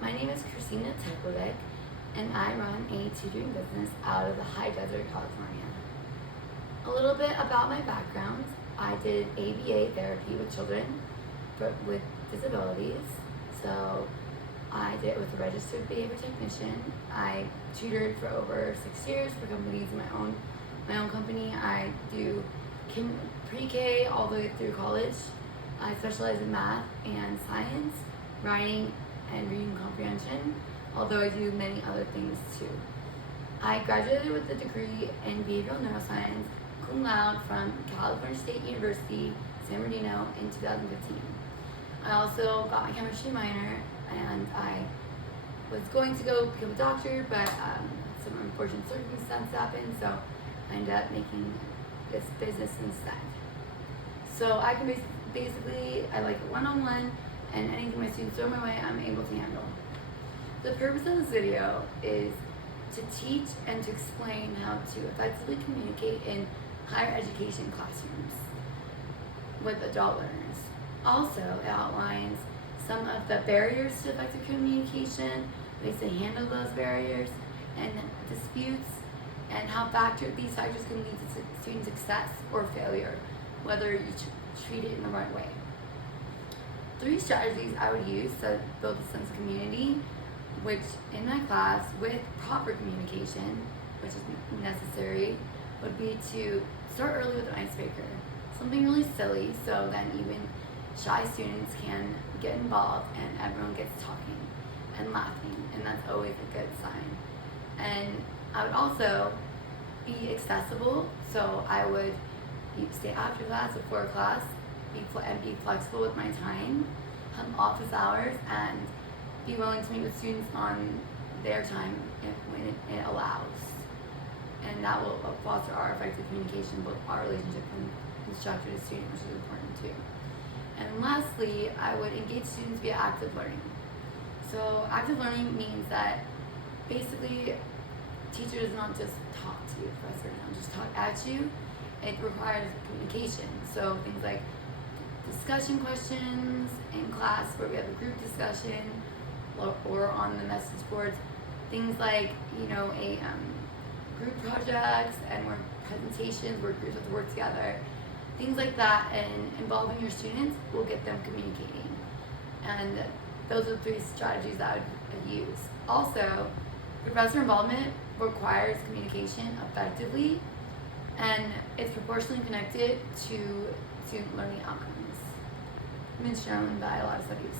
My name is Christina Tekovic, and I run a tutoring business out of the High Desert, California. A little bit about my background. I did ABA therapy with children with disabilities. So I did it with a registered behavior technician. I tutored for over 6 years for companies in my own company. I do pre-K all the way through college. I specialize in math and science, writing, and reading comprehension, although I do many other things too. I graduated with a degree in behavioral neuroscience, cum laude from California State University, San Bernardino in 2015. I also got my chemistry minor, and I was going to go become a doctor, but some unfortunate circumstances happened, so I ended up making this business instead. So I can basically, I like it one-on-one, and anything my students throw my way, I'm able to handle. The purpose of this video is to teach and to explain how to effectively communicate in higher education classrooms with adult learners. Also, it outlines some of the barriers to effective communication, ways to handle those barriers, and disputes, and how these factors can lead to student success or failure, whether you treat it in the right way. 3 strategies I would use to build a sense of community, which in my class, with proper communication, which is necessary, would be to start early with an icebreaker. Something really silly, so then even shy students can get involved and everyone gets talking and laughing, and that's always a good sign. And I would also be accessible, so I would stay after class, before class, be flexible with my time, office hours, and be willing to meet with students on their time when it allows. And that will foster our effective communication, both our relationship from instructor to student, which is important too. And lastly, I would engage students via active learning. So active learning means that basically teacher does not just talk to you, professor does not just talk at you. It requires communication. So things like discussion questions in class where we have a group discussion, or on the message boards, things like a group projects and where presentations where groups have to work together, things like that, and involving your students will get them communicating. And those are the 3 strategies that I would use. Also, professor involvement requires communication effectively, and it's proportionally connected to student learning outcomes. Been shown by a lot of studies.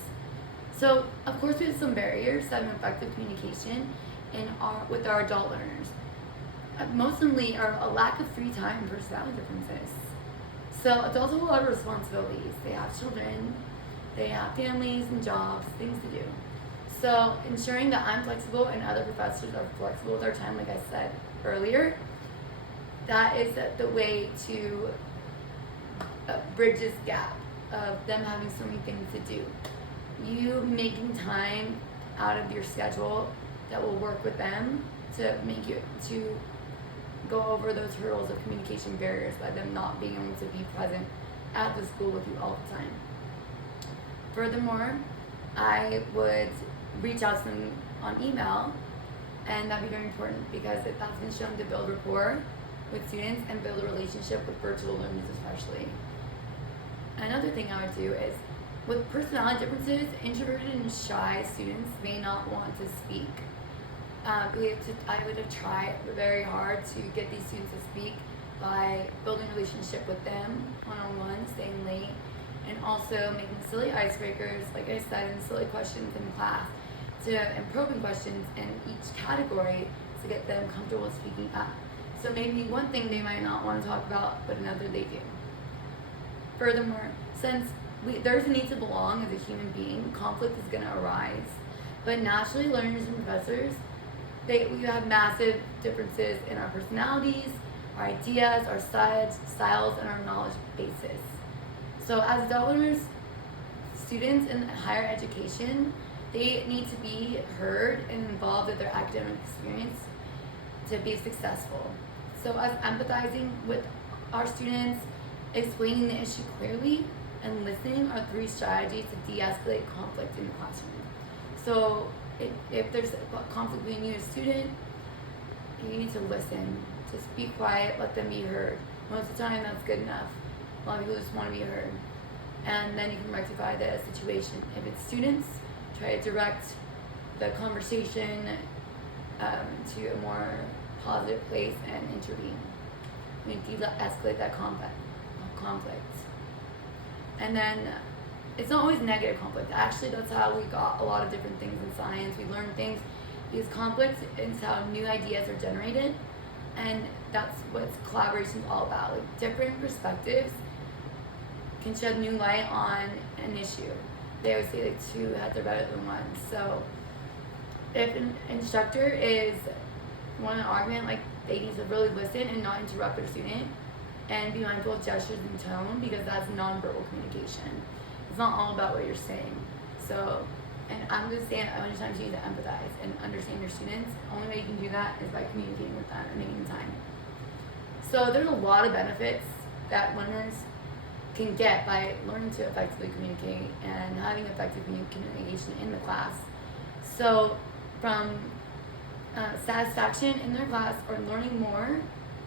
So, of course, we have some barriers to having effective communication with our adult learners. Mostly are a lack of free time and personality differences. So adults have a lot of responsibilities. They have children, they have families and jobs, things to do. So ensuring that I'm flexible and other professors are flexible with their time, like I said earlier, that is the way to bridge this gap of them having so many things to do. You making time out of your schedule that will work with them to go over those hurdles of communication barriers by them not being able to be present at the school with you all the time. Furthermore, I would reach out to them on email, and that'd be very important because that's been shown to build rapport with students and build a relationship with virtual learners especially. Another thing I would do is, with personality differences, introverted and shy students may not want to speak. I would have tried very hard to get these students to speak by building a relationship with them one-on-one, staying late, and also making silly icebreakers, like I said, and silly questions in class, and probing questions in each category to get them comfortable speaking up. So maybe one thing they might not want to talk about, but another they do. Furthermore, since there's a need to belong as a human being, conflict is going to arise. But naturally, learners and professors, we have massive differences in our personalities, our ideas, our styles, and our knowledge bases. So as adult learners, students in higher education, they need to be heard and involved in their academic experience to be successful. So as empathizing with our students, explaining the issue clearly, and listening are 3 strategies to de-escalate conflict in the classroom. So if there's a conflict between you and a student, you need to listen. Just be quiet, let them be heard. Most of the time, that's good enough. A lot of people just want to be heard. And then you can rectify the situation. If it's students, try to direct the conversation to a more positive place and intervene. You de-escalate that conflict. And then it's not always negative conflict. Actually, that's how we got a lot of different things in science. We learned things because conflict is how new ideas are generated, and that's what collaboration is all about. Like, different perspectives can shed new light on an issue. They always say like 2 heads are better than 1. So if an instructor is wanting an argument, like, they need to really listen and not interrupt their student, and be mindful of gestures and tone, because that's nonverbal communication. It's not all about what you're saying. So, and I'm just saying, I understand you need to empathize and understand your students. The only way you can do that is by communicating with them and making time. So there's a lot of benefits that learners can get by learning to effectively communicate and having effective communication in the class. So from satisfaction in their class, or learning more,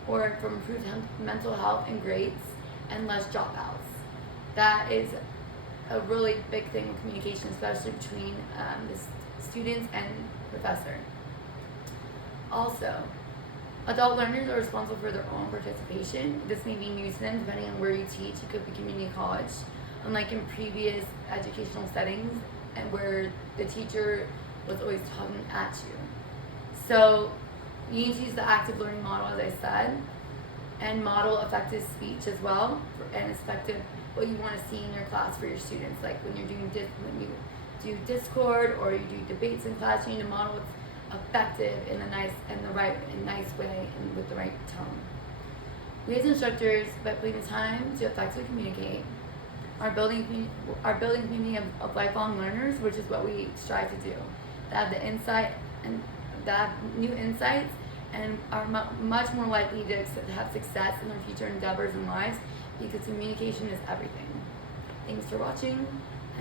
or from improved mental health and grades, and less dropouts. That is a really big thing with communication, especially between the students and professor. Also, adult learners are responsible for their own participation. This may be new to them depending on where you teach. It could be community college, unlike in previous educational settings, and where the teacher was always talking at you. So you need to use the active learning model, as I said, and model effective speech as well, and effective what you want to see in your class for your students. Like when you do Discord or you do debates in class, you need to model what's effective in the nice way and with the right tone. We as instructors, by putting the time to effectively communicate, are building a community of lifelong learners, which is what we strive to do. That have the insight and that new insights, and are much more likely to have success in their future endeavors and lives, because communication is everything. Thanks for watching.